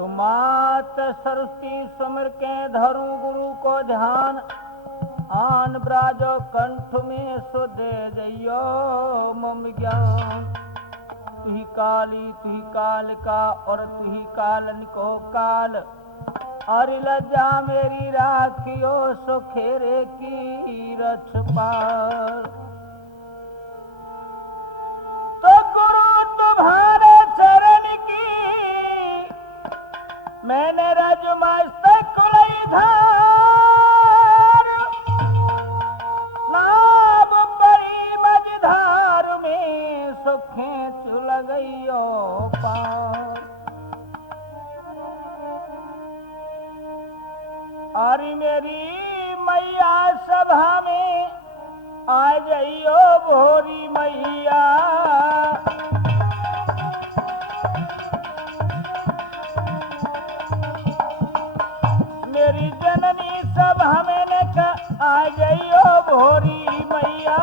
तो मात सरस्वती सुमिर के धरु गुरु को ध्यान, आन ब्राजो कंठ में सो दे जइयो मम ज्ञान। तुही काली तुही काल का और तुही कालन को काल, और लज्जा मेरी राखियो सो खेरे की रछ पार। तो गुरु तुम्हारे चरण की मैंने रज मस्तक धार, नाम परी मझधार में सो खेच लगइयो पार। और मेरी मैया सभा में आ जाइयो भोरी मैया, मेरी जननी सभा में न आ जाइयो भोरी मैया।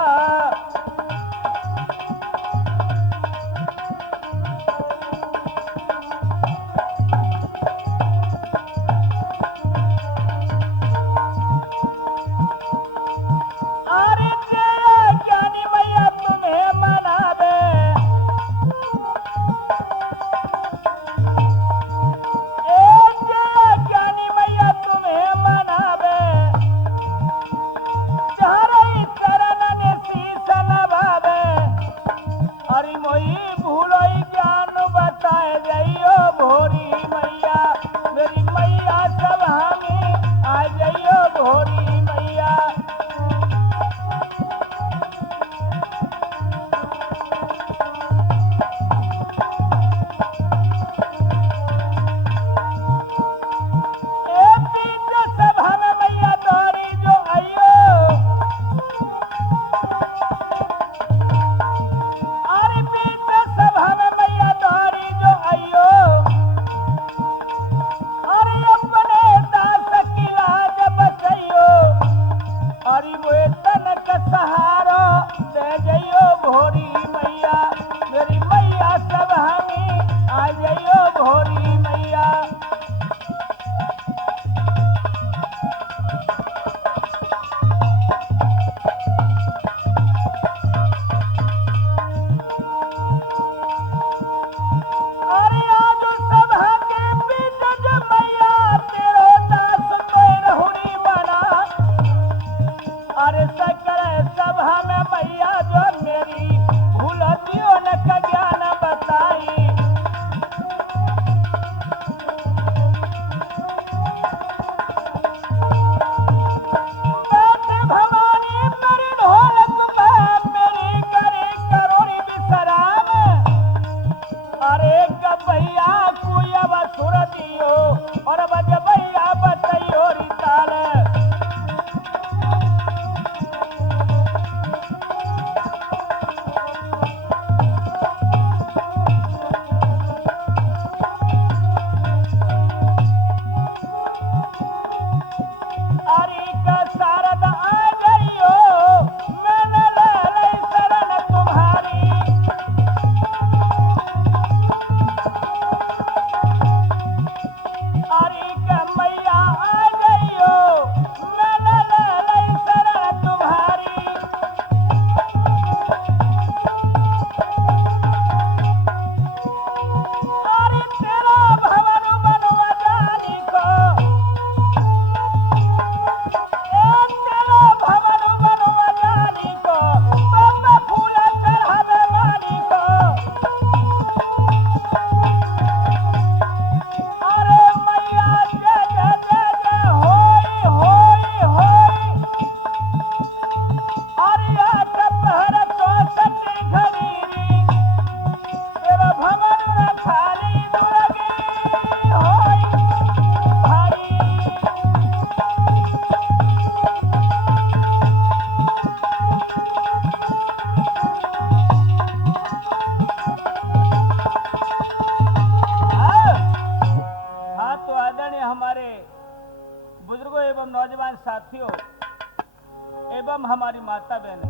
एवं हमारी माता बहन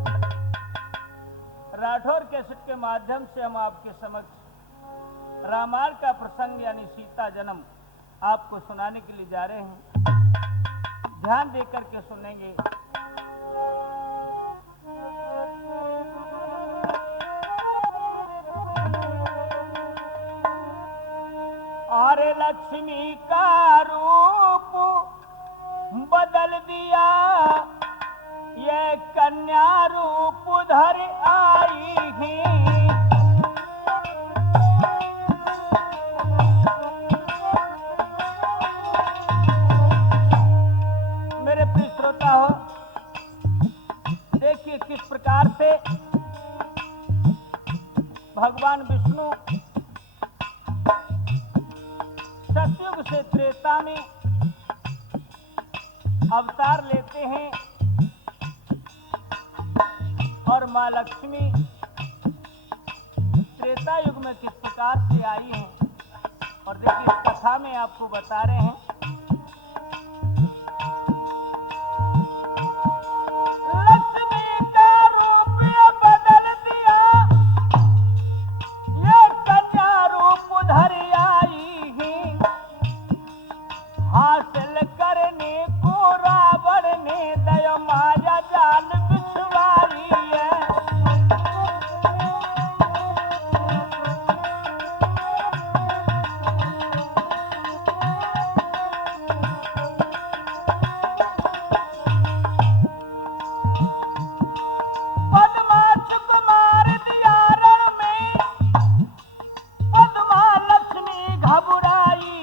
राठौर कैसेट के माध्यम से हम आपके समक्ष रामायण का प्रसंग यानी सीता जन्म आपको सुनाने के लिए जा रहे हैं। ध्यान देकर के सुनेंगे। अरे लक्ष्मी का रूप बदल दिया, ये कन्या रूप धर आई है। मेरे प्रिय श्रोता हो, देखिए किस प्रकार से भगवान विष्णु सतयुग से त्रेता में अवतार लेते हैं और माँ लक्ष्मी त्रेता युग में किस प्रकार से आई हैं। और देखिए इस कथा में आपको बता रहे हैं। लक्ष्मी का रूप बदल दिया, ये कन्या रूप धर आई है। हासिल करने को रावण ने दया माया जाल बिछवाई है। पद्माक्ष को मार दिया रण में, पद्मा लक्ष्मी घबराई।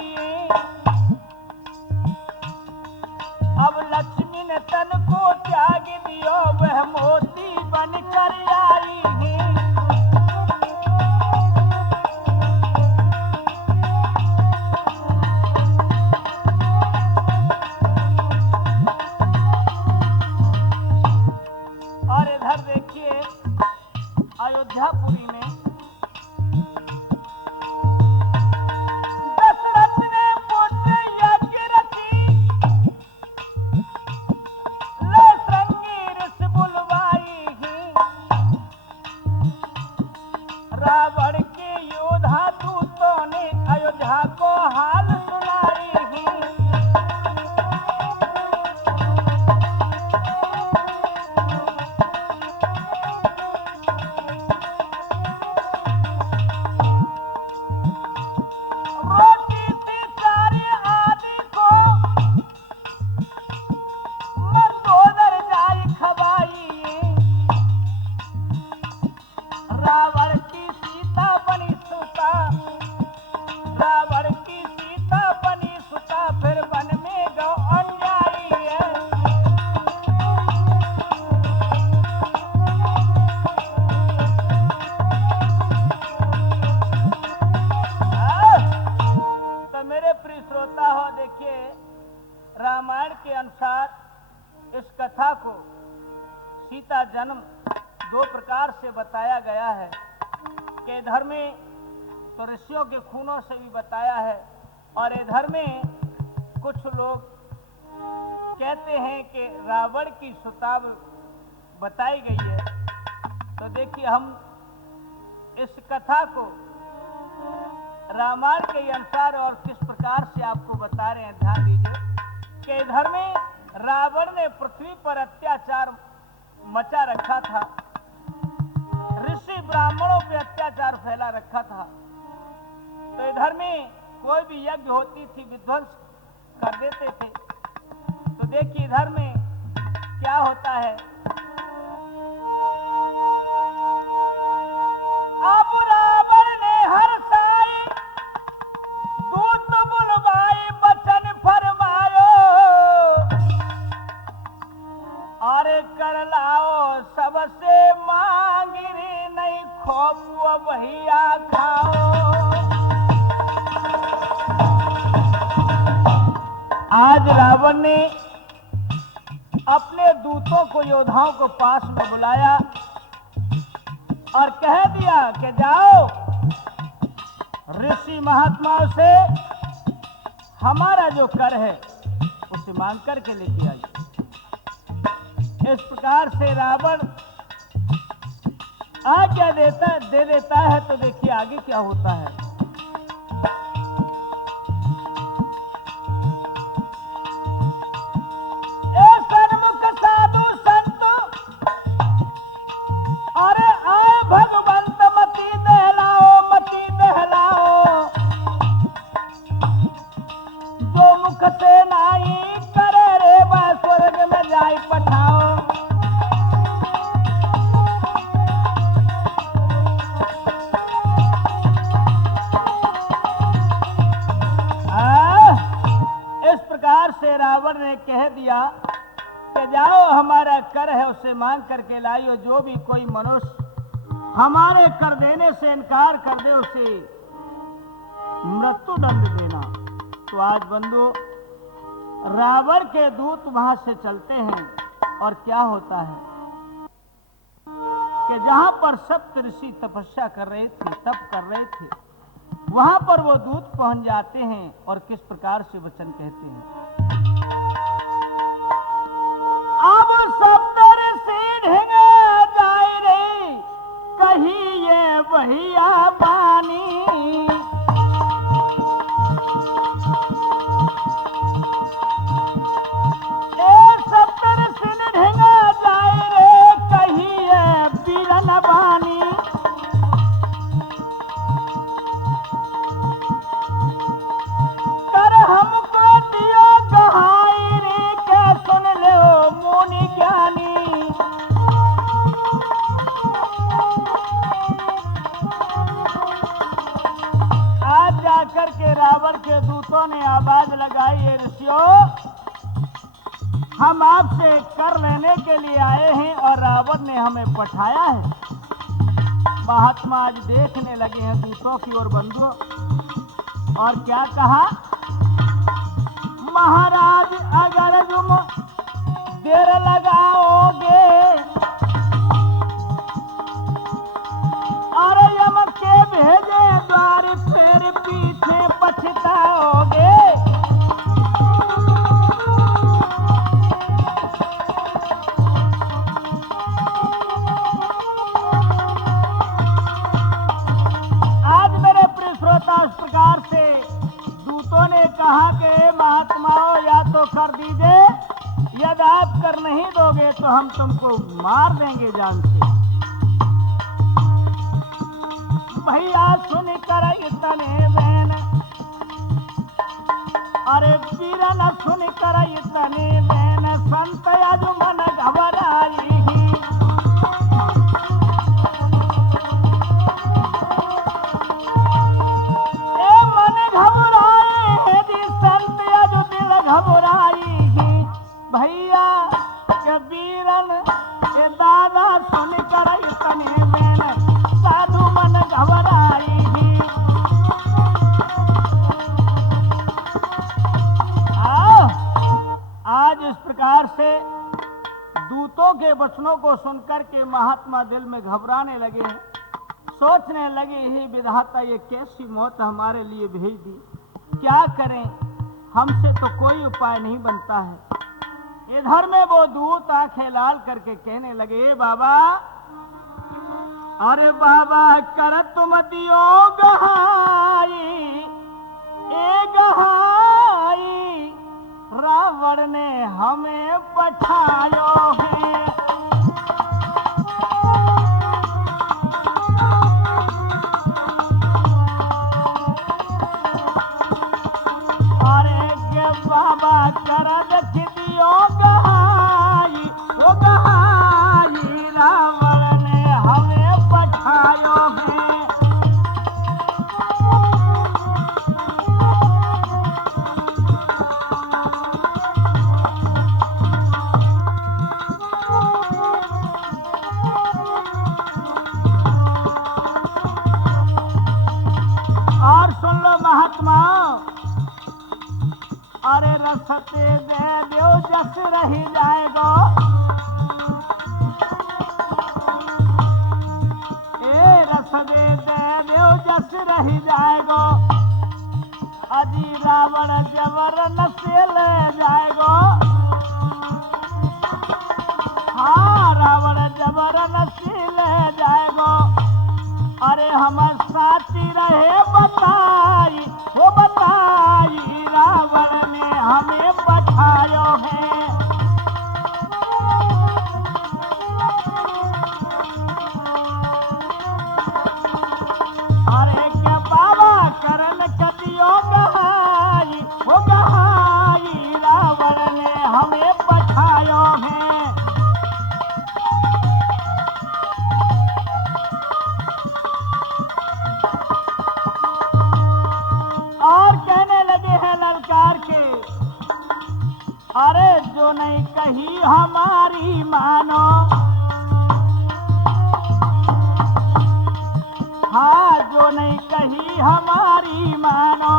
अब लक्ष्मी ने तन को त्याग दियो, वह मोती बन कर आई है। और इधर देखिए अयोध्यापुरी में दशरथ ने पुत्र यज्ञ रची, ले श्रृंगी ऋषि बुलवाई ही। रावण के योद्धा दूतों ने अयोध्या को हाल सुनाई ही। रोटी थी सारी आदि को, मंदोदर जाई खवाई। रावण की सीता बनी सुता, रावण की सीता बनी सुता, फिर वन में गौ अन्यायी है। तो मेरे प्रिय श्रोता हो, देखिए रामायण के अनुसार इस कथा को सीता जन्म दो प्रकार से बताया गया है कि इधर में तो ऋषियों के खूनों से भी बताया है, और इधर में कुछ लोग कहते हैं कि रावण की सुता बताई गई है। तो देखिए हम इस कथा को रामायण के अनुसार और किस प्रकार से आपको बता रहे हैं। ध्यान दीजिए कि इधर में रावण ने पृथ्वी पर अत्याचार मचा रखा था, ऋषि ब्राह्मणों पे अत्याचार फैला रखा था। तो इधर में कोई भी यज्ञ होती थी विध्वंस कर देते थे। तो देखिए इधर में क्या होता है। अब रावण ने हर्षाई, दूत बुलवाई, वचन फरमायो। अरे कर लाओ सबसे मांगी रे, नहीं खोबुआ वही आ खाओ। आज रावण ने अपने दूतों को, योद्धाओं को पास में बुलाया और कह दिया कि जाओ ऋषि महात्माओं से हमारा जो कर है उसे मांग करके लेके आइए। इस प्रकार से रावण आज्ञा दे देता है। तो देखिए आगे क्या होता है। से रावण ने कह दिया कि जाओ हमारा कर है उसे मांग करके लाइयो, जो भी कोई मनुष्य हमारे कर देने से इनकार कर दे उसे मृत्यु दंड देना। तो आज बंधु रावण के दूत वहां से चलते हैं और क्या होता है कि जहां पर सप्त ऋषि तपस्या कर रहे थे, तप कर रहे थे, वहां पर वो दूत पहुंच जाते हैं और किस प्रकार से वचन कहते हैं। अब सप्त ऋषि ढेंगे जाए रे, कही ये भैया पानी, हम आपसे कर लेने के लिए आए हैं और रावण ने हमें पठाया है। महात्मा आज देखने लगे हैं दूतों की ओर बंधु, और क्या कहा, महाराज अगर तुम देर लगाओगे और यम के भेजे द्वार फिर पीछे पछताओगे। इस प्रकार से दूतों ने कहा कि महात्माओं या तो कर दीजिए, यदि आप कर नहीं दोगे तो हम तुमको मार देंगे जान से। भैया सुन कर इतने बैन, अरे वीरन सुन कर इतने बैन, संत यजुमन घबराई। भैया के वीरन के दादा सुन कर इतने मैंने साधु मन घबराई। आज इस प्रकार से दूतों के वचनों को सुनकर के महात्मा दिल में घबराने लगे हैं, सोचने लगे हे विधाता ये कैसी मौत हमारे लिए भेज दी, क्या करें, हमसे तो कोई उपाय नहीं बनता है। इधर में वो दूत आंखें लाल करके कहने लगे, बाबा अरे बाबा कर तुम दियो गहाई, ए गहाई रावण ने हमें पठायो है। अरे के बाबा कर दियो गहाई, ओ गहाई रावण ने हमें पठायो है। और सुन लो महात्मा, अरे रसते दे दो जस रही जाएगा, ए रस दे दो जस रही जाएगा, अजी रावण जबर नसे ले जाएगा। हाँ रावण जबर नसे ले जाएगा, अरे हम साथी रहे बताई, वो बताई रावण ने हमें पठायो है। अरे क्या बाबा करन कदियो गहाई, वो गहाई रावण ने जो नहीं कही हमारी मानो, हाँ जो नहीं कही हमारी मानो,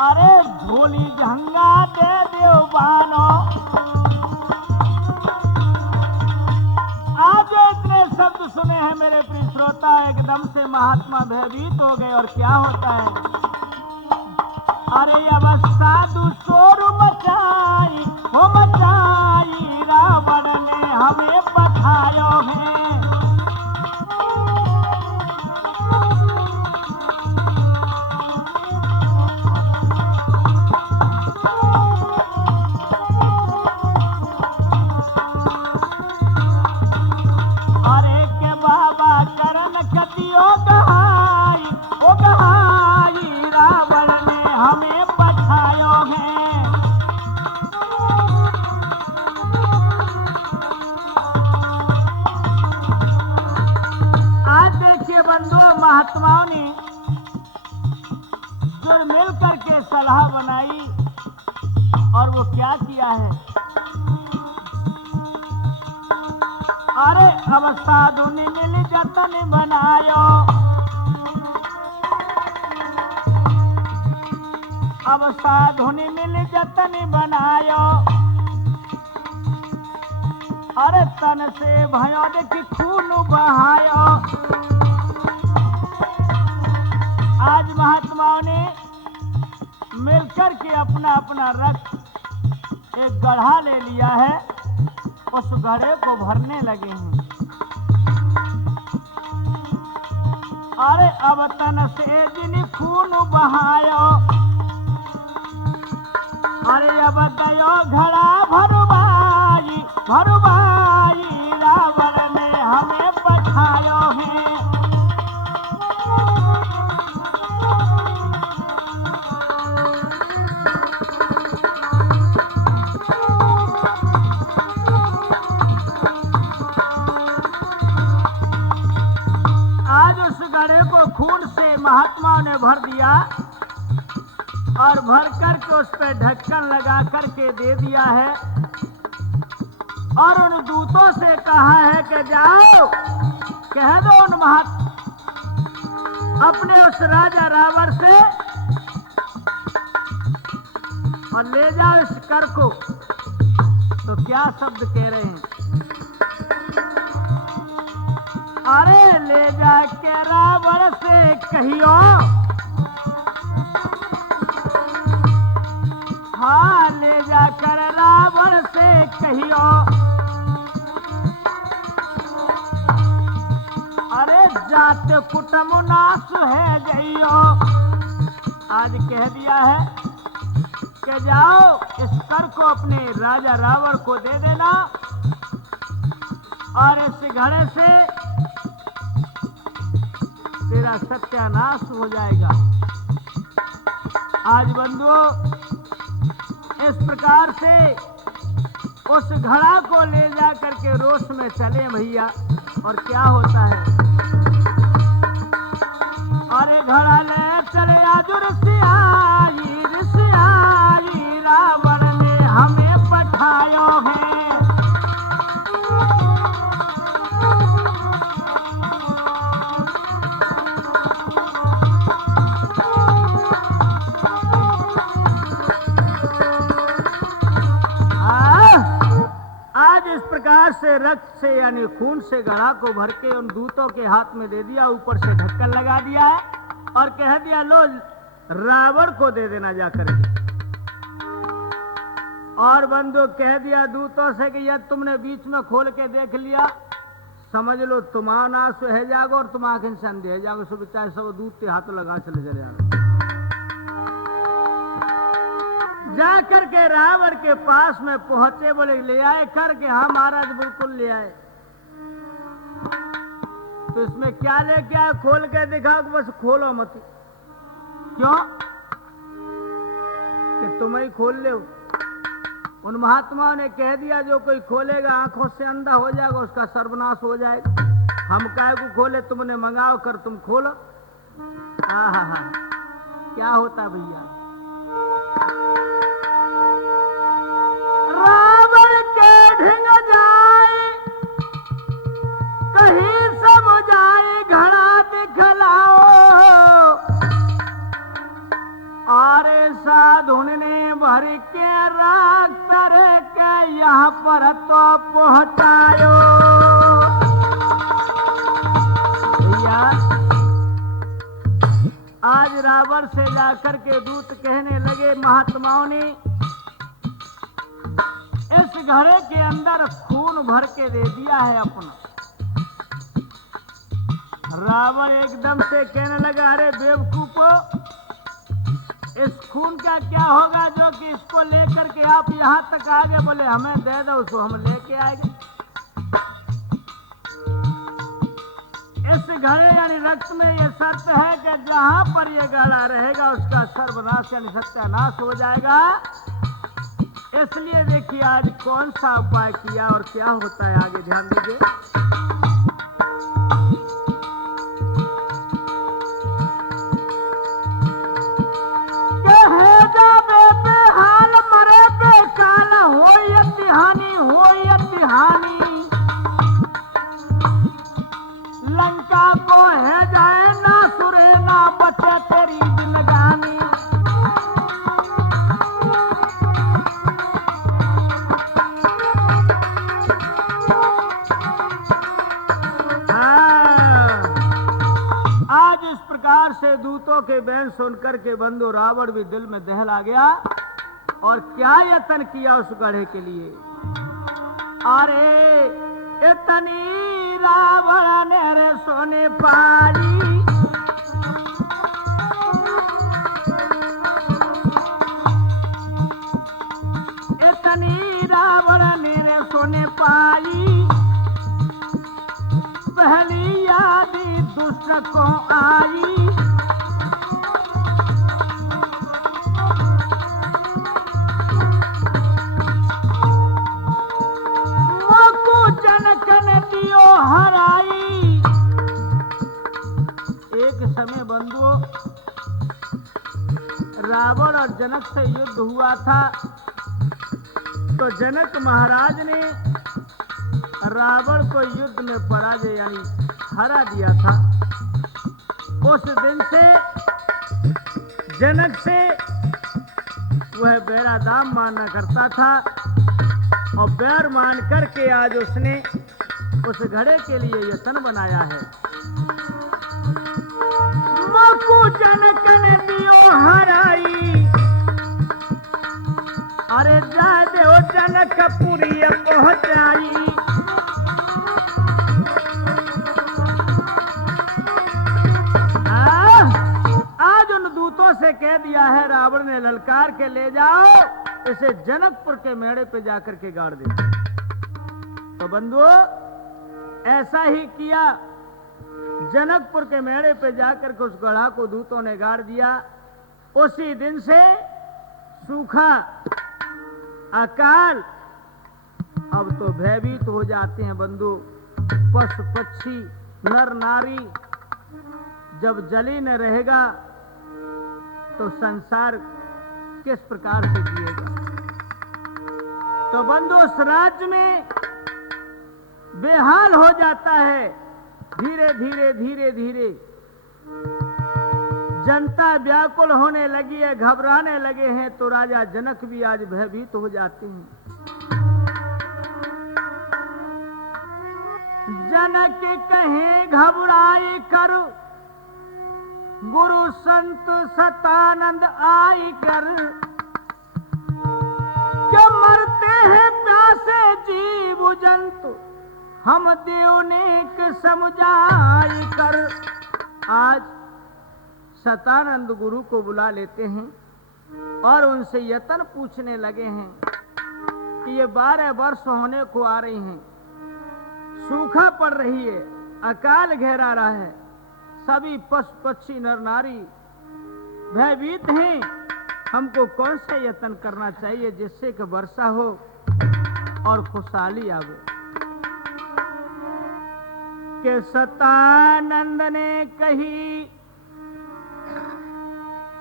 अरे झोली झंगा दे दो बानो। आज इतने शब्द सुने हैं मेरे प्रिय श्रोता, एकदम से महात्मा भयभीत हो गए। और क्या होता है, अरे अब साधु शोर मचाई, हो मचाई, रावण ने हमें पठायो है। अरे के बाबा करण कतियो गहाई, ओ गहाई, रावण ने हमें पठायो है। आज देखिए बंधुओं, महात्माओं ने जो मिल करके सलाह बनाई और वो क्या किया है, अरे अब साधु ने मिल जतन बनायो, अब साधु ने मिल जतन बनायो, अरे तन से भयो देखी खून बहायो। आज महात्माओं ने मिलकर के अपना अपना रक्त एक गढ़ा ले लिया है, उस गढ़े को भरने लगे हैं। अरे अब तन से जिन खून बहायो, अरे अब गयो घड़ा भरवाई, भरवाई, रावण ने हमें पठायो है। खून से महात्मा ने भर दिया और भर करके उस पर ढक्कन लगा करके दे दिया है। और उन दूतों से कहा है कि जाओ कह दो उन अपने उस राजा रावण से और ले जाओ इस कर को। तो क्या शब्द कह रहे हैं, अरे ले जाके रावण से कहियो, हाँ ले जाकर रावण से कहियो, अरे जात कुटुंब नाश है गइयो। आज कह दिया है कि जाओ इस कर को अपने राजा रावण को दे देना और इस घड़े से तेरा सत्यानाश हो जाएगा। आज बंधुओं, इस प्रकार से उस घड़ा को ले जा करके रोष में चले भैया। और क्या होता है, अरे घड़ा ले चले आज ऋषियाई, ऋषियाई, रावण ने हमें पठायो है। इस प्रकार से रक्त से यानी खून से घड़ा को भर के उन दूतों के हाथ में दे दिया, ऊपर से ढक्कन लगा दिया है और कह दिया लो रावण को दे देना जाकर के। और बंधु कह दिया दूतों से कि यदि तुमने बीच में खोल के देख लिया, समझ लो तुम्हारा नाश है जागो और तुम आंखें से अंधे है जागो। सब चाहे सब दूत के हाथों लगा चले जाएगा। जाकर के रावण के पास में पहुंचे, बोले ले आए करके, हाँ महाराज बिल्कुल ले आए। तो इसमें क्या लेके आए, खोल के दिखाओ, बस खोलो मत। क्यों कि तुम ही खोल ले। उन महात्माओं ने कह दिया जो कोई खोलेगा आंखों से अंधा हो जाएगा, उसका सर्वनाश हो जाएगा। हम काय को खोले, तुमने मंगाओ कर तुम खोलो। हाँ, क्या होता भैया, ढिंग जाए कहीं सब जाए घड़ा दिखलाओ। आरे साधुन ने भर के राख कर के यहाँ पर तो पहुंचायो। भैया आज रावण से जाकर के दूत कहने लगे महात्माओं ने इस घड़े के अंदर खून भर के दे दिया है अपना। रावण एकदम से कहने लगा अरे बेवकूफो, इस खून का क्या होगा जो कि इसको लेकर के आप यहाँ तक आ गए। बोले हमें दे दो उसको, हम लेके आएंगे। इस घड़े यानी रक्त में ये शर्त है कि जहां पर ये घड़ा रहेगा उसका सर्वनाश यानी सत्यानाश हो जाएगा। इसलिए देखिए आज कौन सा उपाय किया और क्या होता है आगे ध्यान दीजिए। बेहाल मरे बेकाल हो हानि लंका को है जाए ना सुरे ना बचे तेरी जिंदगानी। आज इस प्रकार से दूतों के बैन सुनकर के बंधु रावण भी दिल में दहला गया और क्या यत्न किया उस गढ़े के लिए। अरे इतनी रावण ने रे सोने पाली, इतनी रावण ने रे सोने पाली, पहली यादी दुष्ट को आई। जनक ने दियो हराई। एक समय बंधुओं रावण और जनक से युद्ध हुआ था तो जनक महाराज ने रावण को युद्ध में पराजय यानी हरा दिया था। उस दिन से जनक से वह बेरा दाम माना करता था और बैर मान करके आज उसने उस घड़े के लिए यत्न बनाया है। मकु जनक ने दियो हराई, अरे जा दे जनकपुरी पहुंचाई। आज उन दूतों से कह दिया है रावण ने ललकार के ले जाओ, इसे जनकपुर के मेड़े पे जाकर के गाड़ दे। तो बंधुओं ऐसा ही किया, जनकपुर के मेड़े पे जाकर के उस गढ़ा को दूतों ने गाड़ दिया। उसी दिन से सूखा अकाल अब तो भयभीत हो जाते हैं बंधु। पशु पक्षी नर नारी जब जली न रहेगा तो संसार किस प्रकार से जिएगा। तो बंधु उस राज्य में बेहाल हो जाता है। धीरे धीरे धीरे धीरे जनता व्याकुल होने लगी है, घबराने लगे हैं। तो राजा जनक भी आज भयभीत हो जाते हैं। जनक कहे घबराए कर गुरु संत सतानंद आई कर, क्या मरते हैं प्यासे जीव जंतु हम देव ने समझाई कर। आज सतानंद गुरु को बुला लेते हैं और उनसे यत्न पूछने लगे हैं कि ये 12 वर्ष होने को आ रही हैं, सूखा पड़ रही है, अकाल घेरा रहा है, सभी पशु पक्षी नर नारी भयभीत हैं। हमको कौन सा यत्न करना चाहिए जिससे कि वर्षा हो और खुशहाली आवे। के सतानंद ने कही,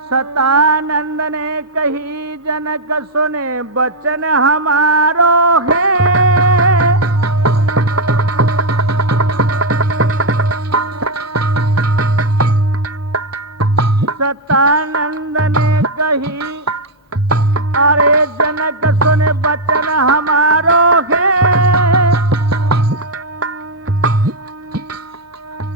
सतानंद ने कही जनक सुने बचन हमारो है। सतानंद ने कही, अरे जनक सुने बचन हमारो है,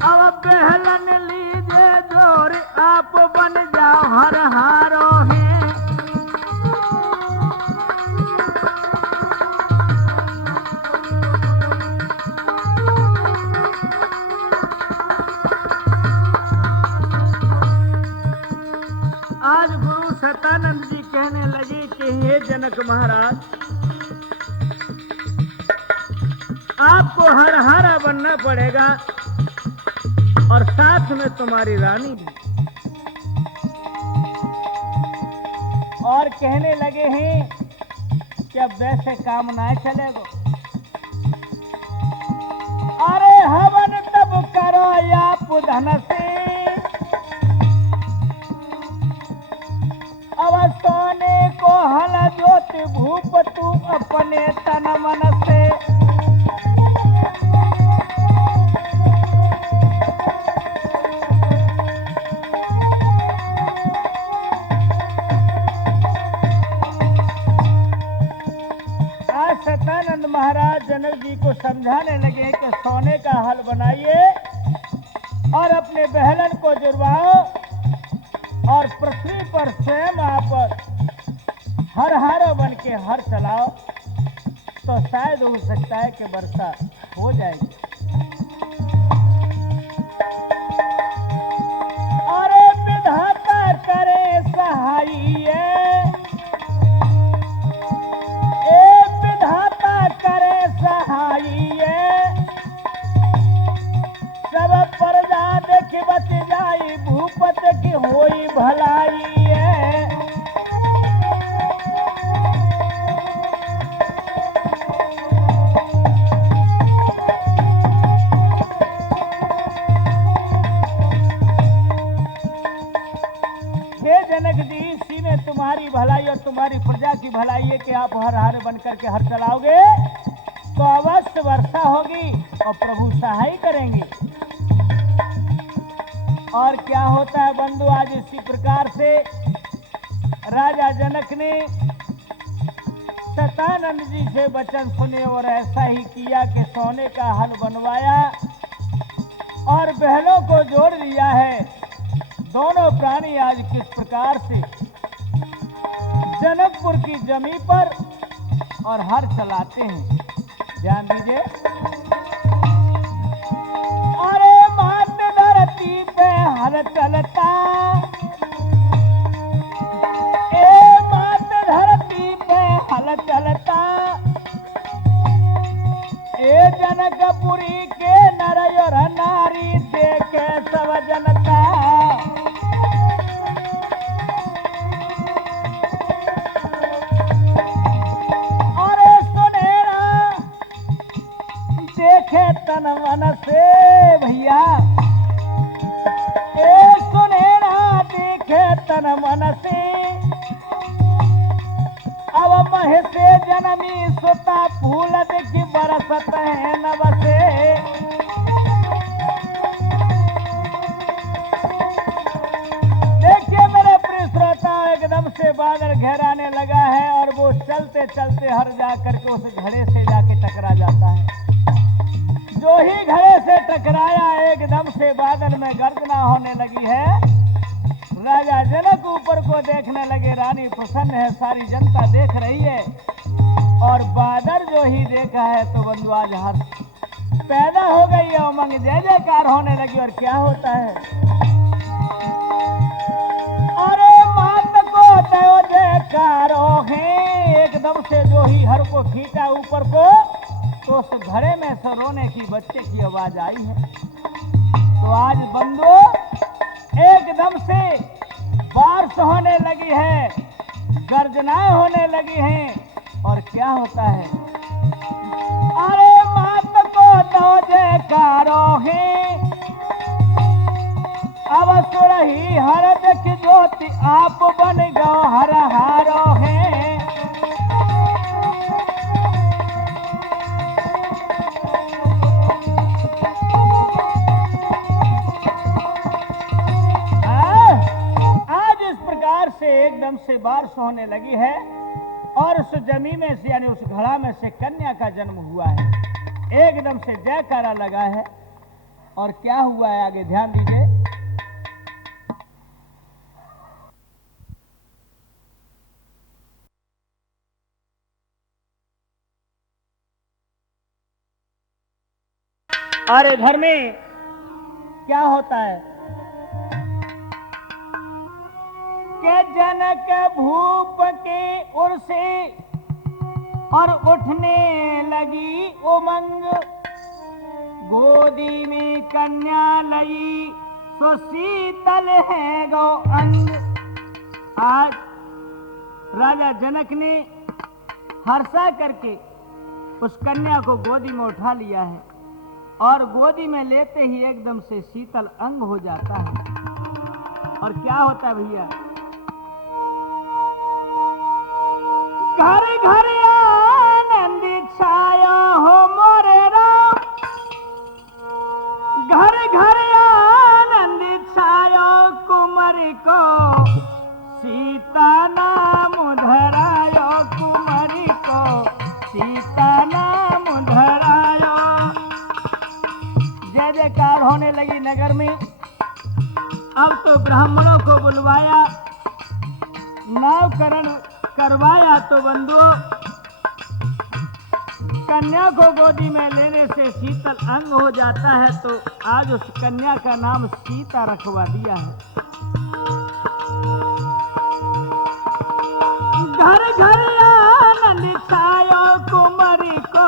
अब पहलन लीजे जोर आप बन जाओ हर हारो है। आज गुरु सतानंद जी कहने लगे कि हे जनक महाराज, आपको हर हारा बनना पड़ेगा और साथ में तुम्हारी रानी भी। और कहने लगे हैं कि अब वैसे काम ना चलेगा, अरे हवन तब करो आप धन से, अब सोने को हल ज्योति भूप तू अपने तन मन से। आज सतानंद महाराज जनक जी को समझाने लगे कि सोने का हल बनाइए और अपने बहलन को जुड़वाओ और पृथ्वी पर स्वयं आप हर हारो बन के हर चलाओ, तो शायद हो सकता है कि वर्षा हो जाएगी। अरे विधाता करे सहाय, ए विधाता करे सहाय, सब प्रजा देख बच जाई, भूपत की होई भलाई है। हे जनक जी, इसी में तुम्हारी भलाई और तुम्हारी प्रजा की भलाई है कि आप हर हारे बन करके हर चलाओगे तो अवश्य वर्षा होगी और प्रभु सहाय करेंगे। और क्या होता है बंधु, आज इसी प्रकार से राजा जनक ने सतानंद जी से वचन सुने और ऐसा ही किया कि सोने का हल बनवाया और बहनों को जोड़ लिया है। दोनों प्राणी आज किस प्रकार से जनकपुर की जमीन पर और हर चलाते हैं, ध्यान दीजिए। अरे मान धरती पे हर चलता, ए मान धरती पे हल चलता, ए जनकपुरी के नर और नारी देखे सब जनता। अरे सुनेरा देखे तन मन से भैया, ए सुनेरा देखे तन मन से, अब मह से जनमी सुता फूल देखी बरसत है नभ से। देखिए मेरे प्रिय श्रोता, एकदम से बादल घेराने लगा है और वो चलते चलते हर जा करके उस घड़े से जाके टकरा जाता है। जो ही घड़े से टकराया, एकदम से बादल में गर्जना होने लगी है। राजा जनक ऊपर को देखने लगे, रानी प्रसन्न है, सारी जनता देख रही है और बादल जो ही देखा है तो बंधु आज हर्ष पैदा हो गई है, उमंग जय जयकार होने लगी। और क्या होता है, अरे मान को दो जयकारो है, एकदम से जो ही हर को खींचा ऊपर को तो उस घड़े में से रोने की बच्चे की आवाज आई है। तो आज बंधु एकदम से बारिश होने लगी है, गर्जनाएं होने लगी हैं और क्या होता है, अरे मात को दो जयकारो है, अब सुरही हर देख ज्योति आप बन गो हर हारो है। आकाश से एकदम से बारिश होने लगी है और उस जमीन में से यानी उस घड़ा में से कन्या का जन्म हुआ है। एकदम से जयकारा लगा है। और क्या हुआ है आगे ध्यान दीजिए। और घर में क्या होता है कि जनक भूप के उर से और उठने लगी उमंग, गोदी में कन्या लई सो शीतल है गो अंग। आज राजा जनक ने हर्षा करके उस कन्या को गोदी में उठा लिया है और गोदी में लेते ही एकदम से शीतल अंग हो जाता है। और क्या होता है भैया, घर घर आनंद छाया हो मोरे राम, घर घर आनंद छाया कुमारी को सीता नाम धरायो, कुमारी को सीता नाम धरायो। जय जयकार होने लगी नगर में। अब तो ब्राह्मणों को बुलवाया, नामकरण करवाया तो बंधुओं कन्या को गोदी में लेने से शीतल अंग हो जाता है। तो आज उस कन्या का नाम सीता रखवा दिया है। घर घर आनंद छायो कुमारी को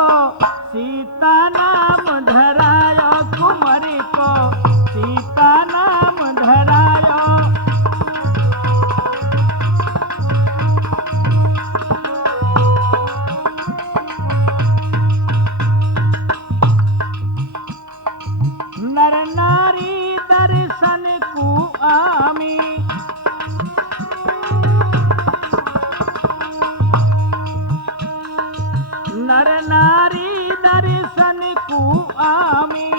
सीता नाम धरायो, कुमारी को सीता नाम धरायो। नर नारी दर्शन को आमी, नर नारी दर्शन को आमी,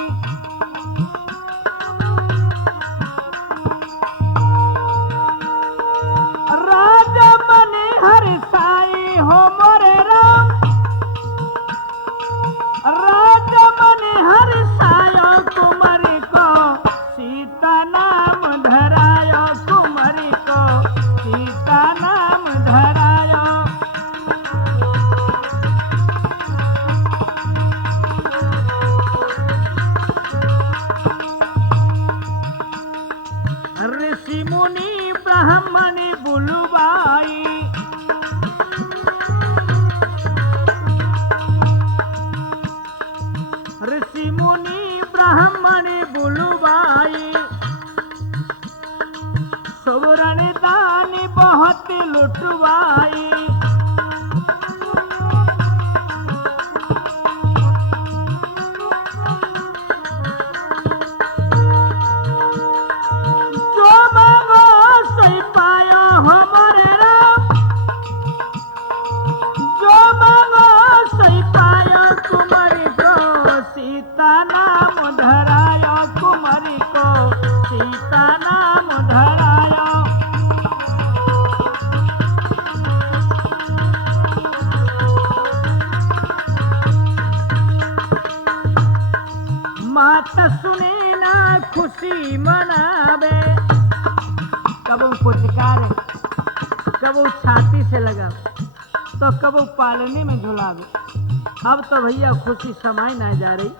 राजा मन हर साई हो मोरे राम, राजा मन हर सायो कुमारी को सीता नाम धरायो, कुमारी को सीता नाम धरायो। ऋषि मुनि ब्राह्मण बुलवाई, ऋषि मुनि ब्राह्मण बुलवाई, सुवर्ण दान बहुत लुटवाई। जो मांगो सही पायो हमारे राम, जो मांगो सही पायो कुमारी को सीता नाम धरायो, कुमारी को सीता नाम धरायो। माता सुने ना खुशी मनावे, कबो पुचकार कबो छाती से लगा तो कबो पालने में झुलावे। अब तो भैया खुशी समाई ना जा रही।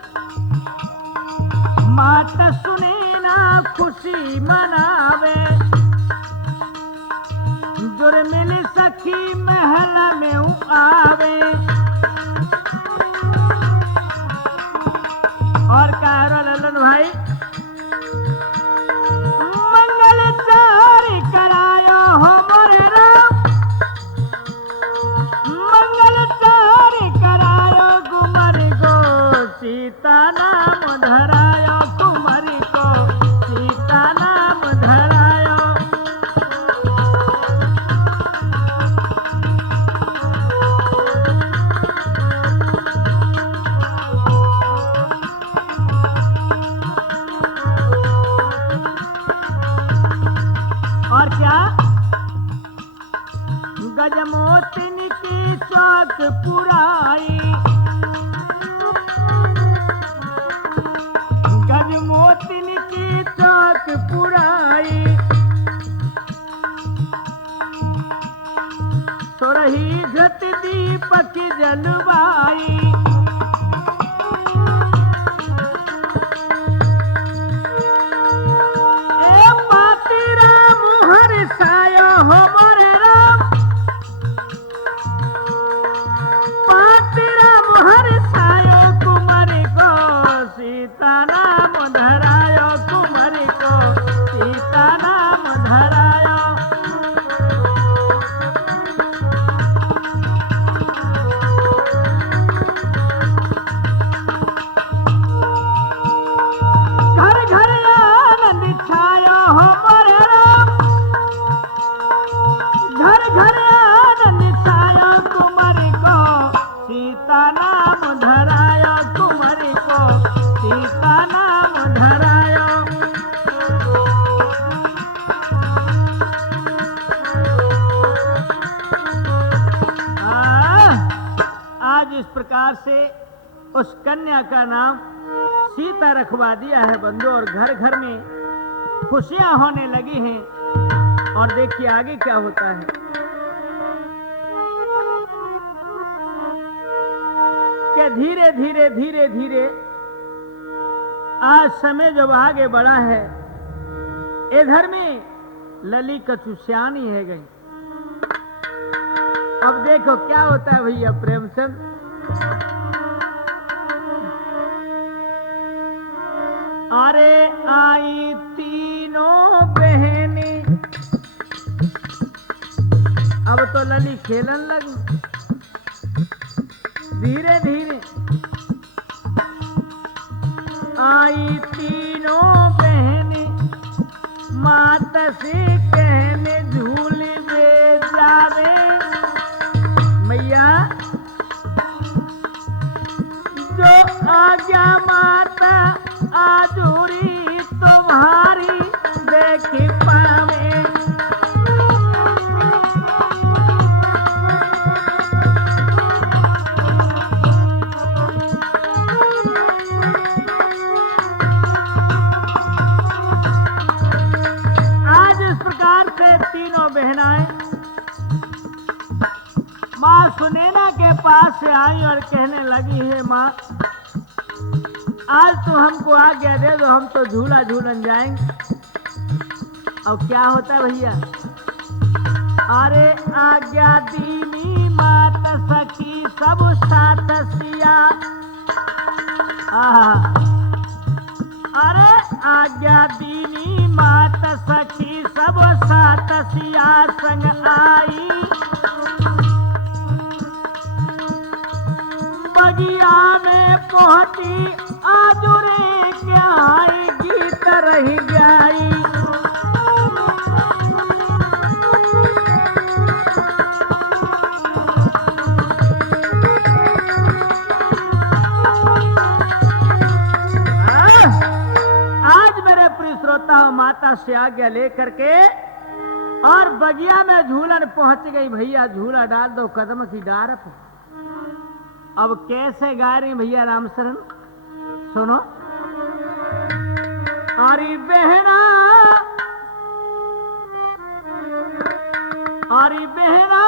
माता सुने ना खुशी मनावे, जुर मिली सखी महला में आवे। और कह रहा ललन भाई, मंगल चारी करायो हो मोरे राम, मंगल चारी करायो कुमारी को सीता नाम धरायो, कुमारी को सीता नाम धरायो। गजमोतिन की चौक पुराई, गजमोतिन की चौक पुराई, सोरही घट दीपक जलवाई, ए पाती राम हर सायो हो मोरे राम, पाती राम हर सायो कुमारी को सीता नाम धरायो, कुमारी को सीता नाम धरायो। घर घर आनंद छायो हो मोरे राम, घर घर आनंद छायो कुमारी को सीता नाम धरायो, कुमारी को सीता नाम धरायो। आज इस प्रकार से उस कन्या का नाम सीता रखवा दिया है बंधु, और घर घर में खुशियां होने लगी हैं। और देखिए आगे क्या होता है कि धीरे धीरे धीरे धीरे आज समय जब आगे बढ़ा है, इधर में लली कचुश्यानी है गई। अब देखो क्या होता है भैया प्रेमचंद, अरे आई तीनों बहनी, अब तो लली खेलन लगी धीरे धीरे। आई तीनों बहनी मात से कहने झूली में जावे, मैया जो आज्ञा माता आजूरी तुम्हारी देख पावे। आज इस प्रकार से तीनों बहनाएं माँ सुनैना के पास से आई और कहने लगी है, माँ आज तो हमको आज्ञा दे दो, हम तो झूला झूलन जाएंगे। अब क्या होता भैया, अरे आज्ञा दीनी मात सखी सब साथ सिया, अरे आज्ञा दीनी मात सखी सब साथ सिया संग आई, बगिया में पहुंची आजुरे क्या आई गीत रही जाई। आज मेरे प्रिय श्रोता माता से आज्ञा लेकर के और बगिया में झूलन पहुंच गई भैया, झूला डाल दो कदम की डार पर। अब कैसे गा रही भैया रामशरण सुनो, अरे बहना अरे बहना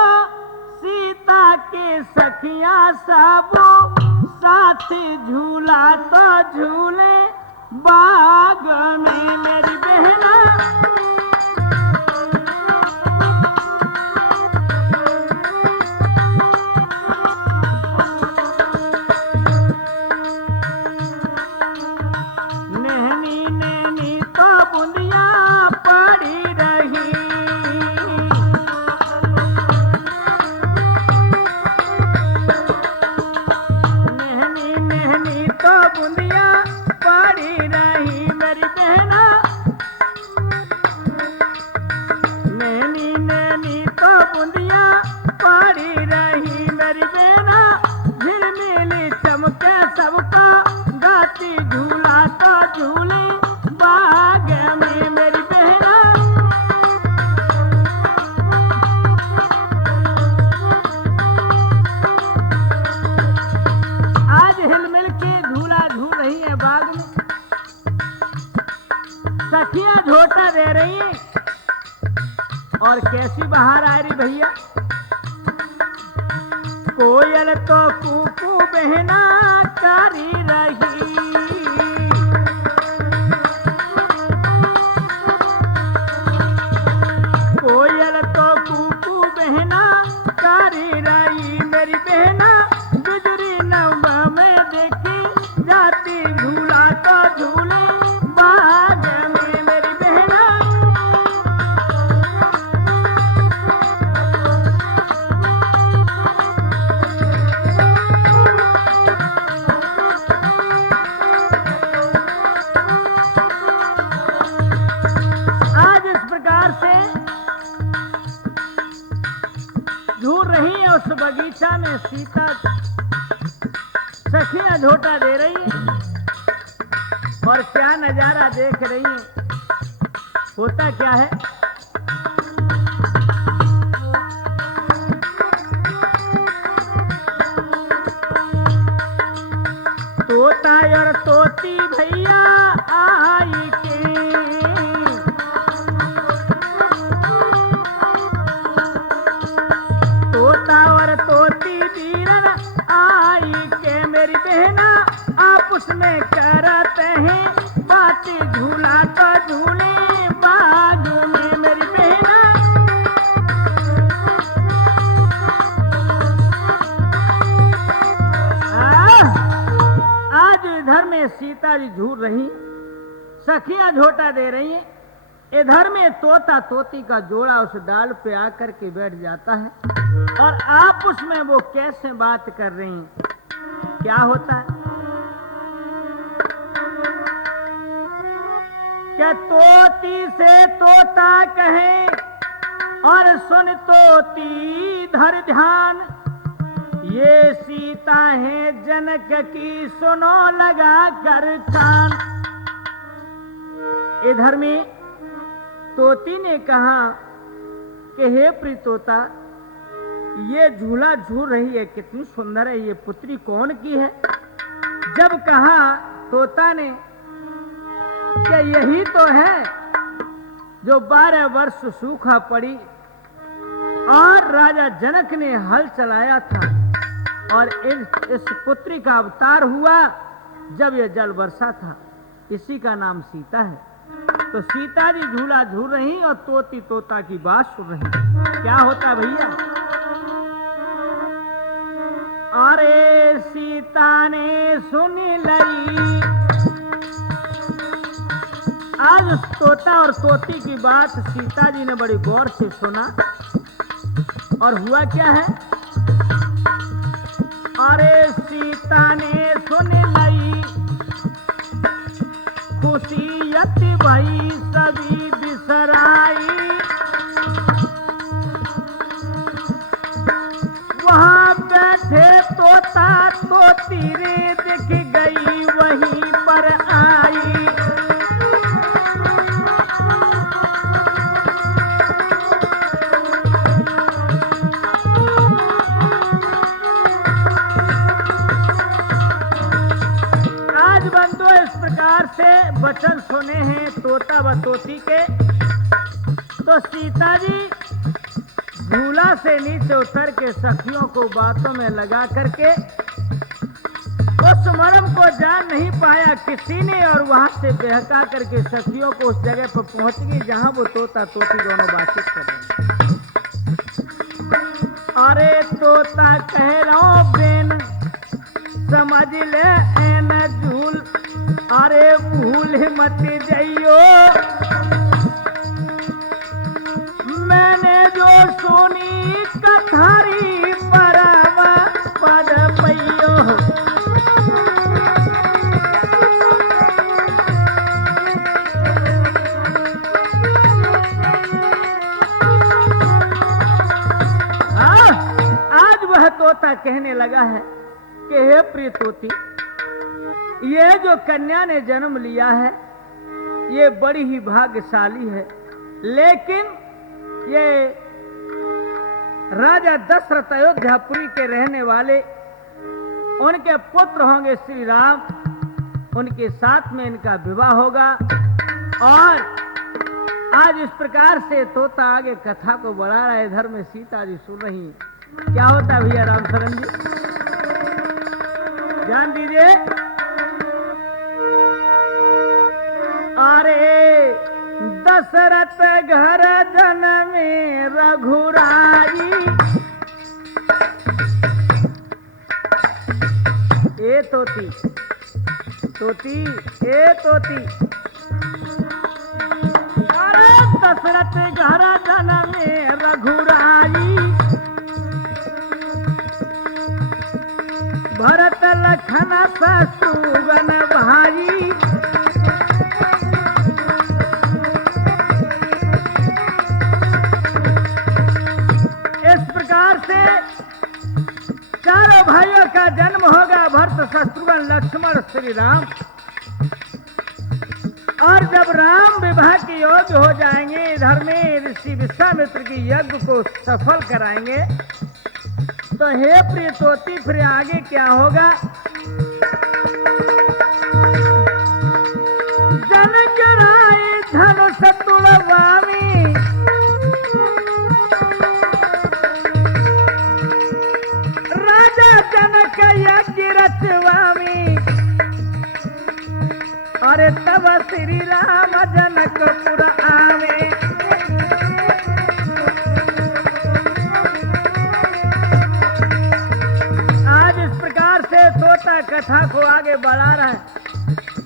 सीता के सखियां सब साथ झूला तो झूले बाग में, मेरी बहना कारी भैया। कोयल तो कूकू बहना कारी रही, कोयल तो कूकू बहना कारी रही। मेरी बहना गुजरी नवा में देखी जाती, झूला तो झूले बाग में। मेरी बहना आज इस प्रकार से झूल रही है। उस बगीचा में सीता सखियां झोटा दे रही है और क्या नजारा देख रही है। होता क्या है, तोता और तोती भैया आई के, तोता और तोती बीरन आई के। मेरी बहना आपस में करते हैं बाती, झूला तो झूले बाग में। मेरी बहना आज इधर में सीता जी झूल रही, सखियां झोटा दे रही हैं। इधर में तोता तोती का जोड़ा उस डाल पे आकर के बैठ जाता है और आपस में वो कैसे बात कर रही हैं। क्या होता है, क्या तोती से तोता कहे और सुन तोती धर ध्यान, ये सीता है जनक की सुनो लगा कर कान। इधर में तोती ने कहा कि हे प्रिय तोता, ये झूला झूल रही है, कितनी सुंदर है, ये पुत्री कौन की है। जब कहा तोता ने कि यही तो है जो 12 वर्ष सूखा पड़ी और राजा जनक ने हल चलाया था और इस पुत्री का अवतार हुआ जब यह जल वर्षा था, इसी का नाम सीता है। तो सीता जी झूला झूल रही और तोती तोता की बात सुन रही। क्या होता भैया, अरे सीता ने सुन लई, आज उस तोता और तोती की बात सीता जी ने बड़ी गौर से सुना और हुआ क्या है, अरे सीता ने सुन लई, खुशियत भई सभी बिसराई, वहां बैठे तोता तोती रे दिख गई वहीं पर आई। से वचन सुने हैं तोता व तोती के, तो सीता जी झूला से नीचे उतर के सखियों को बातों में लगा करके उस मर्म को जान नहीं पाया किसी ने और वहां से बहका करके सखियों को उस जगह पर पहुंच गई जहां वो तोता तोती दोनों बातचीत कर रहे हैं। अरे तोता कह रहा हूं बेन समझ ले एन झूल, अरे भूल मत जाइयो, मैंने जो सुनी कथारी परवा पद पैयो। आज वह तोता कहने लगा है कि हे प्रिय तोती, ये जो कन्या ने जन्म लिया है ये बड़ी ही भाग्यशाली है, लेकिन ये राजा दशरथ अयोध्यापुरी के रहने वाले उनके पुत्र होंगे श्री राम, उनके साथ में इनका विवाह होगा और आज इस प्रकार से तोता आगे कथा को बढ़ा रहा है, इधर में सीता जी सुन रही हैं। क्या होता है भैया राम शरण जी, ध्यान दीजिए। अरे दशरथ घर जनमे रघुराई, ए तोती तोती ए तोती, अरे दशरथ घर जनमे रघुराई, भरत लखन शत्रुघ्न भाई, चारों भाइयों का जन्म होगा, भरत शत्रुघ्न लक्ष्मण श्री राम। और जब राम विवाह के योग्य हो जाएंगे, इधर में ऋषि विश्वामित्र की यज्ञ को सफल कराएंगे, तो हे प्रिय तोती फिर आगे क्या होगा। जनक राय धनुष तुड़वामी, जनक यज्ञ रचवामी, अरे तब श्री राम जनकपुर आवे। आज इस प्रकार से तोता कथा को आगे बढ़ा रहा है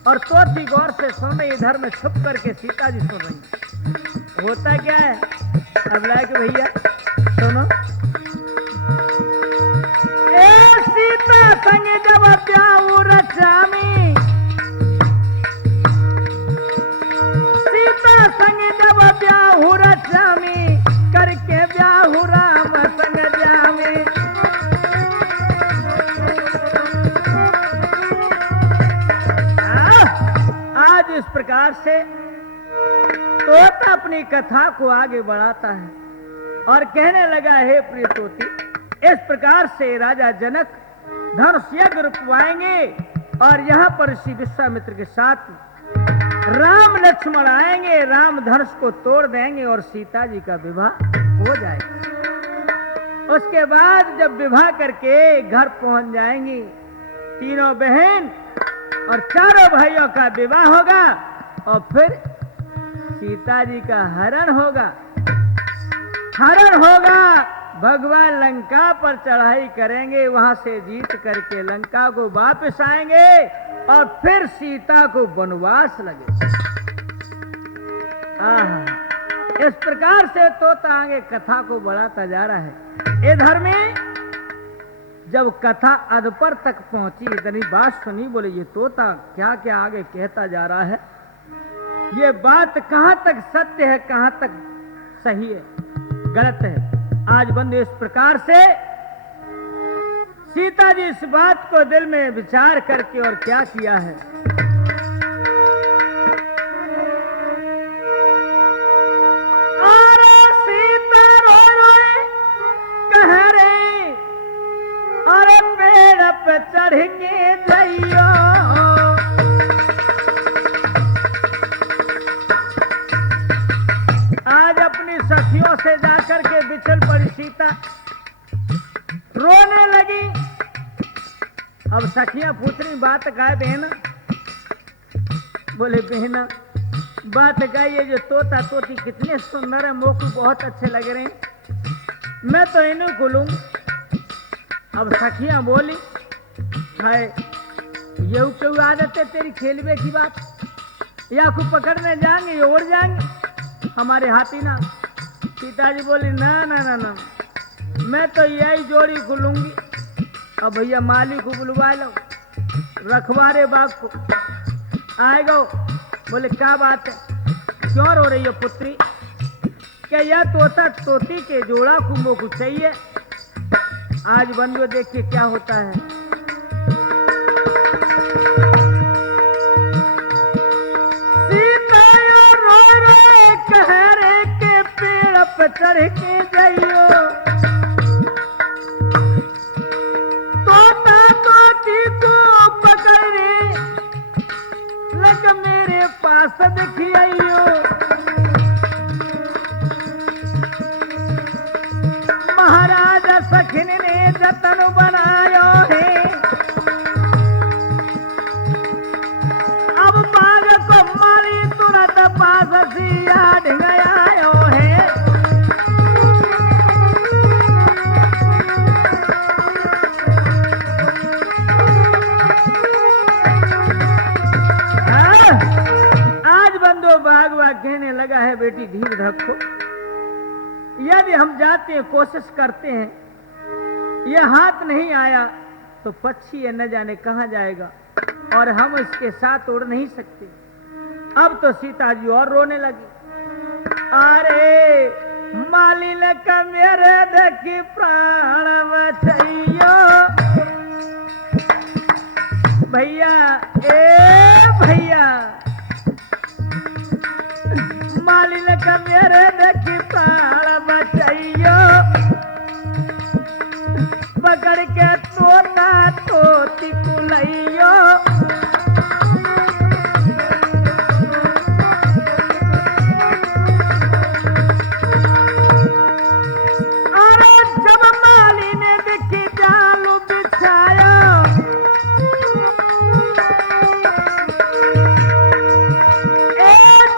और तोती गौर से सुन रही, इधर में छुप करके सीता जी सुन रही। होता क्या है अब लायक भैया सुनो। सीता संग जब ब्याहु रचामी, सीता संग जब ब्याहु रचामी, करके ब्याहु राम संग जामी। आज इस प्रकार से तोता अपनी कथा को आगे बढ़ाता है और कहने लगा, हे प्रिय तोती, इस प्रकार से राजा जनक धनुष यज्ञ रुकवाएंगे और यहाँ पर ऋषि विश्वामित्र के साथ राम लक्ष्मण आएंगे, राम धनुष को तोड़ देंगे और सीता जी का विवाह हो जाएगा। उसके बाद जब विवाह करके घर पहुंच जाएंगी, तीनों बहन और चारों भाइयों का विवाह होगा और फिर सीता जी का हरण होगा। हरण होगा, भगवान लंका पर चढ़ाई करेंगे, वहां से जीत करके लंका को वापस आएंगे और फिर सीता को वनवास लगेगा। इस प्रकार से तोता आगे कथा को बढ़ाता जा रहा है। इधर में जब कथा अधपर तक पहुंची, इतनी बात सुनी, बोले ये तोता क्या क्या आगे कहता जा रहा है, ये बात कहां तक सत्य है, कहां तक सही है, गलत है। आज बंधु इस प्रकार से सीता जी इस बात को दिल में विचार करके और क्या किया है। अरे सीता रोए रोए कह रहे, अरे पेड़ पे चढ़ के जाइयो, आज अपनी सखियों से जाकर के बिछल पड़ी सीता, रोने लगी। अब सखियां पूछ रही, बात का है बहना? बोले बहना बात का ये जो तोता तोती कितने सुंदर है, मोह को बहुत अच्छे लग रहे हैं, मैं तो इन्हें को लूंगी। अब सखियां बोली, हाय ये क्यों आदत है तेरी खेलवे की बात, या को पकड़ने जाएंगे और जाएंगे हमारे हाथी ना। सीता जी बोली, ना ना ना ना, मैं तो यही जोड़ी को लूंगी। अब भैया माली को बुलवा लो, रखवारे बाग को आएगा। बोले क्या बात है, क्यों रो रही हो पुत्री? क्या यह तोता तोती के जोड़ा कुंभों को चाहिए? आज बंधुओं देखिए क्या होता है। सीता रो रो कह रे के पेड़ पर चढ़ के जाइयो, तोता तोती को पकड़े लग मेरे पास देखियो। सखिन ने जतन बनायो है। अब बाग को माली तुरंत पास सिया ढिंगायो है। आज बंदो बाग कहने लगा है, बेटी धीर रखो, यदि हम जाते हैं, कोशिश करते हैं, ये हाथ नहीं आया तो पक्षी ये न जाने कहां जाएगा और हम इसके साथ उड़ नहीं सकते। अब तो सीता जी और रोने लगी। अरे मालिन का मेरे देखी प्राण बचाइयो भैया, ए भैया, मालिन का मेरे देखी प्राण बचाइयो, पकड़ के तोता तोती कुलैयो। अरे जब माली ने देखी जाल बिछाया,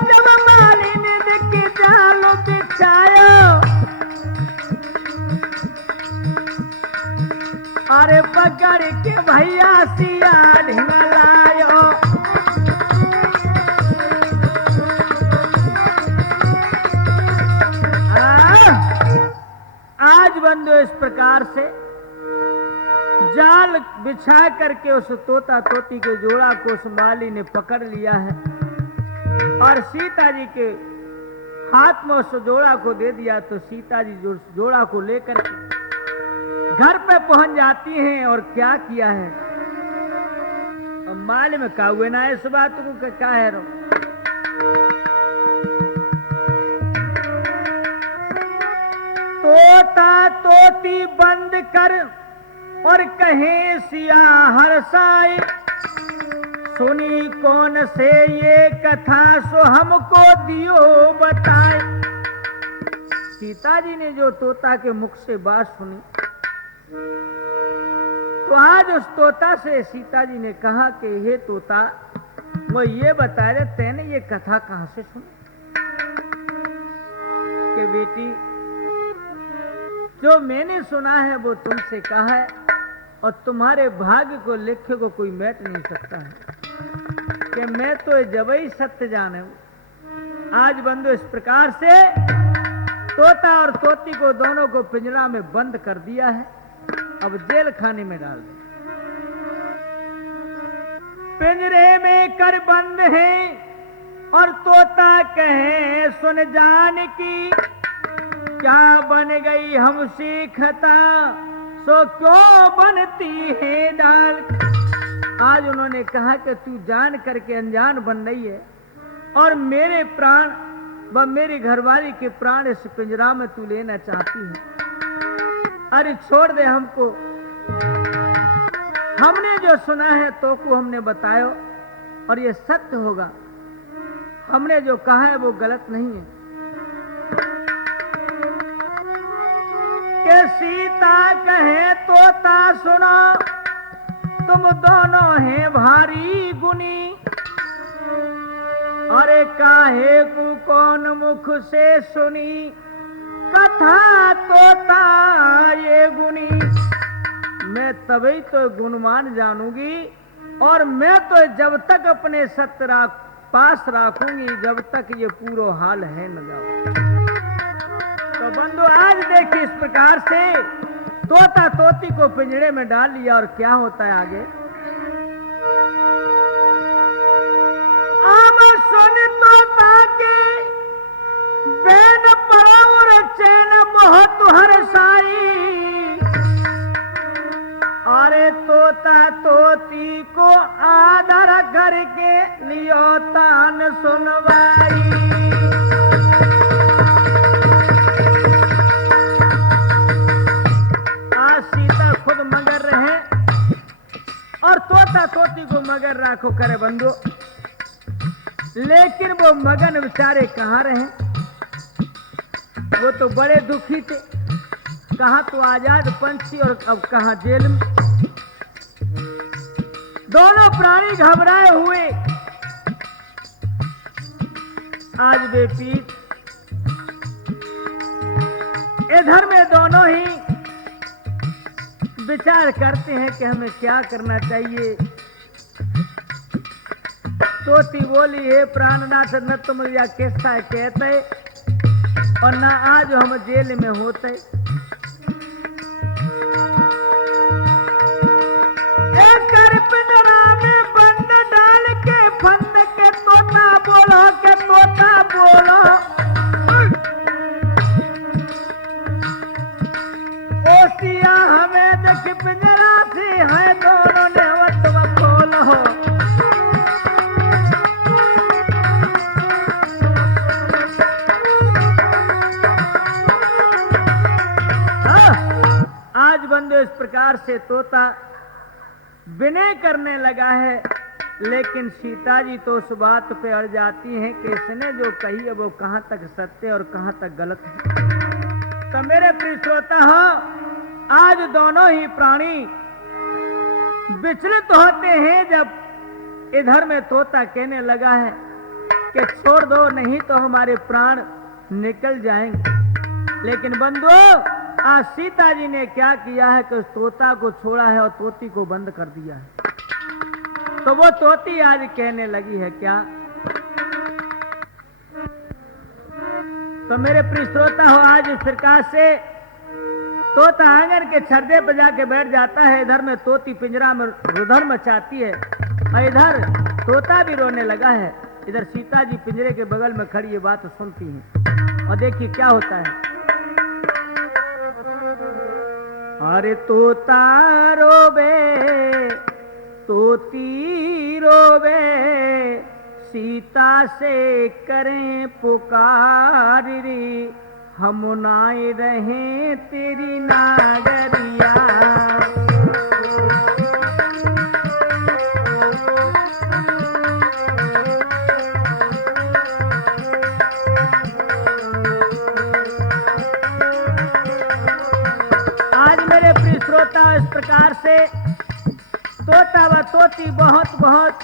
जब माली ने देखी जाल बिछाया, अरे पकड़ के भैया सिया ढिंगलायो। आज बंदो इस प्रकार से जाल बिछा करके उस तोता तोती के जोड़ा को उस माली ने पकड़ लिया है और सीता जी के हाथ में उस जोड़ा को दे दिया। तो सीता जी जोड़ा को लेकर के घर पे पहुंच जाती हैं और क्या किया है, माल में का हुए ना इस बात को क्या है रो। तोता तोती बंद कर और कहे सिया हरसाई, सुनी कौन से ये कथा सो हमको दियो बताए। सीता जी ने जो तोता के मुख से बात सुनी तो आज उस तोता से सीता जी ने कहा कि हे तोता, वो ये बता रहे तेने ये कथा कहां से सुनी। कि बेटी जो मैंने सुना है वो तुमसे कहा है और तुम्हारे भाग्य को लिखे को कोई मैट नहीं सकता है कि मैं तो जबई सत्य जाने हूं। आज बंधु इस प्रकार से तोता और तोती को दोनों को पिंजरा में बंद कर दिया है, अब जेल खाने में डाल दे। पिंजरे में कर बंद है और तोता कहे सुन जान की, क्या बन गई हमसे खता सो क्यों बनती है डाल। आज उन्होंने कहा कि तू जान करके अनजान बन रही है और मेरे प्राण व मेरी घरवाली के प्राण इस पिंजरा में तू लेना चाहती है। अरे छोड़ दे हमको, हमने जो सुना है तो को हमने बतायो और ये सत्य होगा, हमने जो कहा है वो गलत नहीं है। कि सीता कहे तोता सुनो, तुम दोनों हैं भारी गुनी, अरे काहे को कौन मुख से सुनी कथा तोता ये गुनी। मैं तभी तो गुणमान जानूंगी और मैं तो जब तक अपने सत्य पास रखूंगी जब तक ये पूरा हाल है न जाओ। तो बंधु आज देखिए इस प्रकार से तोता तोती को पिंजरे में डाल लिया और क्या होता है आगे। आम सुन तोता के बैन परावर चैन बहुत हर्षाई, अरे तोता तोती को आदर करके लियो तान सुनवाई। आज सीता खुद मगर रहे और तोता तोती को मगर राखो करे बंधु, लेकिन वो मगन बेचारे कहाँ रहे, वो तो बड़े दुखी थे। कहाँ तो आजाद पंछी और अब कहाँ जेल में। दोनों प्राणी घबराए हुए आज बेपीत इधर में दोनों ही विचार करते हैं कि हमें क्या करना चाहिए। तोती बोली, हे प्राणनाथ, न तुम या किस्सा कहते और न आज हम जेल में होते। एक पिंजरा में बंद डाल के फंद के तोता बोलो के तोता बोलो, ओसिया हमें देख पिंजरा से है दोनों ने वतव खोलो। आज बंदो इस प्रकार से तोता विनय करने लगा है, लेकिन सीता जी तो उस बात पे अड़ जाती हैं कि इसने जो कही है वो कहां तक सत्य और कहां तक गलत है। तो मेरे प्रिय श्रोता हो, आज दोनों ही प्राणी विचलित होते हैं जब इधर में तोता कहने लगा है कि छोड़ दो, नहीं तो हमारे प्राण निकल जाएंगे। लेकिन बंधुओं, आज सीता जी ने क्या किया है कि उस तोता को छोड़ा है और तोती को बंद कर दिया है। तो वो तोती आज कहने लगी है क्या। तो मेरे प्रिय श्रोता हो, आज इस प्रकार से तोता आंगन के छर्दे पर जाके बैठ जाता है। इधर में तोती पिंजरा में रुधन मचाती है और इधर तोता भी रोने लगा है। इधर सीता जी पिंजरे के बगल में खड़ी ये बात सुनती हैं और देखिए क्या होता है। अरे तोता रोवे, तोती रोवे, सीता से करें पुकार रे, हम नाए रहें तेरी नागरिया। इस प्रकार से तोता व तोती बहुत बहुत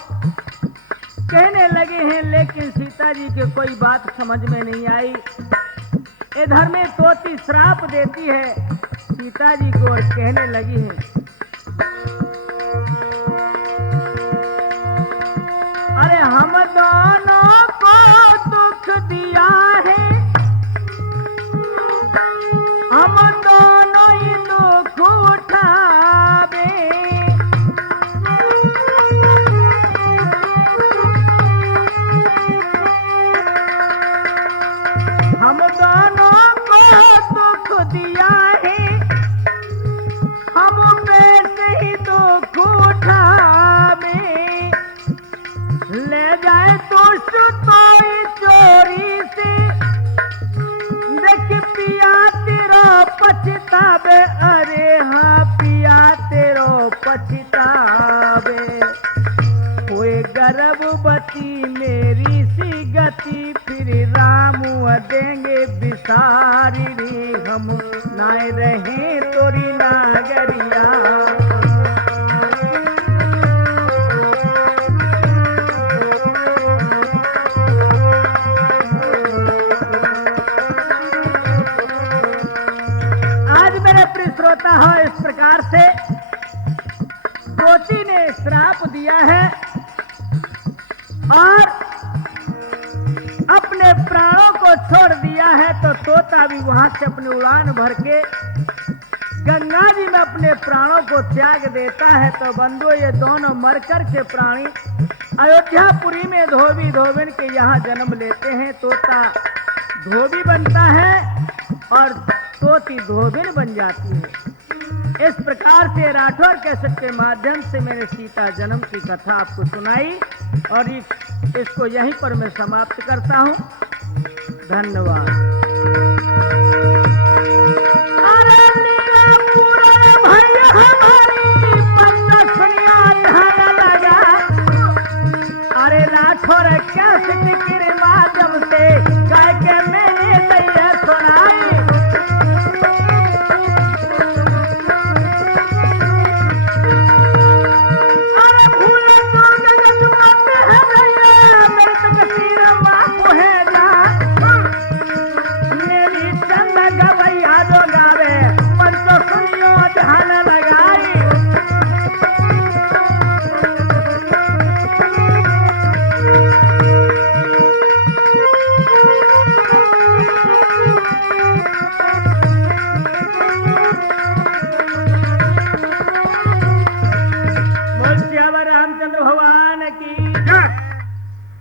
कहने लगे हैं, लेकिन सीता जी के कोई बात समझ में नहीं आई। इधर में तोती श्राप देती है सीता जी को और कहने लगी है, अरे हम दोनों को दुख दिया है, हम दोनों ही दुख उठावे, हम दोनों को दुख दिया है, हम पे से ही दुख उठावे, ले जाए तो सुतोई चोरी से, देख पिया तेरा पछतावे, अरे हाँ पिया तेरो पछतावे, कोई गर्भवती मेरी सी गति, फिर राम देंगे बिसारी रे, हम नाए रहे तोरी नागरिया। श्रोता हो, इस प्रकार से तोती ने श्राप दिया है और अपने प्राणों को छोड़ दिया है। तो तोता भी वहां से अपनी उड़ान भर के गंगा जी में अपने प्राणों को त्याग देता है। तो बंधु, ये दोनों मरकर के प्राणी अयोध्यापुरी में धोबी धोबिन के यहाँ जन्म लेते हैं। तोता धोबी बनता है और तोती धोबिन बन जाती है। इस प्रकार से राठौर कैसेट के माध्यम से मैंने सीता जन्म की कथा आपको सुनाई और इसको यहीं पर मैं समाप्त करता हूं। धन्यवाद।